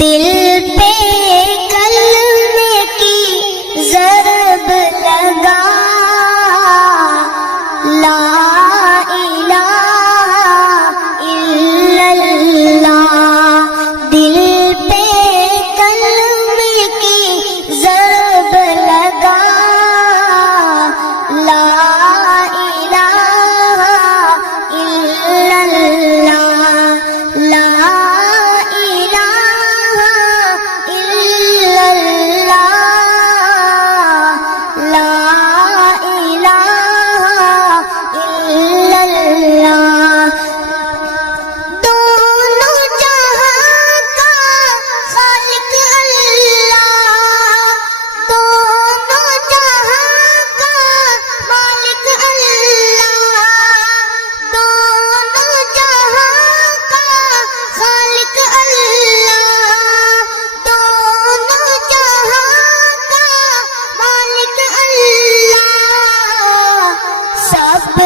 دل پہ کلمے کی ضرب لگا، لا الہ الا اللہ، دل پہ کلمے کی ضرب لگا، لا الہ الا اللہ، لا سب